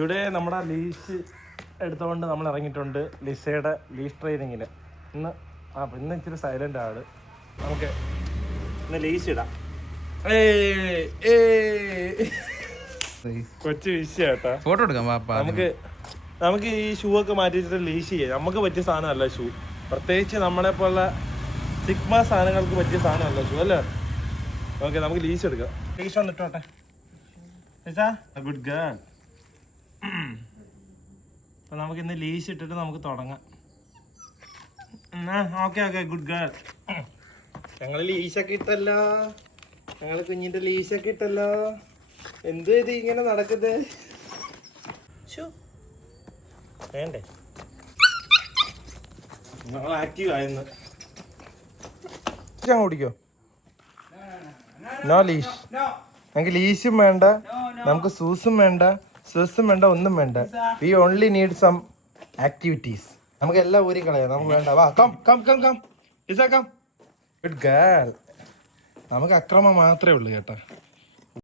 Today നമ്മുടെ lease എടുത്തുകൊണ്ട് നമ്മൾ ഇറങ്ങിയിട്ടുണ്ട് ലിസയുടെ ലീസ് ട്രെയിനിങ്ങിന്. ഇന്ന് ഇച്ചിരി സൈലൻ്റ് ആണ്. നമുക്ക് ഇന്ന് ലീസ് ഇടാം. കൊച്ചു വിഷയാട്ടാ. ഫോട്ടോ എടുക്കാം. നമുക്ക് ഈ ഷൂ ഒക്കെ മാറ്റി വെച്ചിട്ട് ലീസ് ചെയ്യാം. നമുക്ക് പറ്റിയ സാധനമല്ല ഷൂ, പ്രത്യേകിച്ച് നമ്മളെ പോലുള്ള സിഗ്മ സാധനങ്ങൾക്ക് പറ്റിയ സാധനമല്ല ഷൂ അല്ലേ. ഓക്കെ, നമുക്ക് ലീസ് എടുക്കാം. ലീസ് വന്നിട്ടോട്ടെ. Good girl. അപ്പൊ നമുക്ക് ഇന്ന് ലീസ് ഇട്ടിട്ട് നമുക്ക് തുടങ്ങാം. Okay okay, good girl. ഞങ്ങള് ലീശൊക്കെ ഇട്ടല്ലോ, ഞങ്ങള് കുഞ്ഞിന്റെ ലീശൊക്കെ ഇട്ടല്ലോ. എന്ത് ഇത് ഇങ്ങനെ നടക്കുന്നത്? വേണ്ടേ, ഞങ്ങൾ ആക്റ്റീവ് ആയെന്ന്. ഓടിക്കോ. No leash. ഞങ്ങൾക്ക് ലീഷും വേണ്ട, നമുക്ക് സൂസും വേണ്ട, സ്ട്രെസ്സും വേണ്ട, ഒന്നും വേണ്ട. We only need some activities. നമുക്ക് എല്ലാം ഊരി കളയാം, നമുക്ക് വേണ്ട. വാ, കം കം കം കം ഇസാ കം. Good girl. നമുക്ക് അക്രമം മാത്രമേ ഉള്ളൂ കേട്ടോ.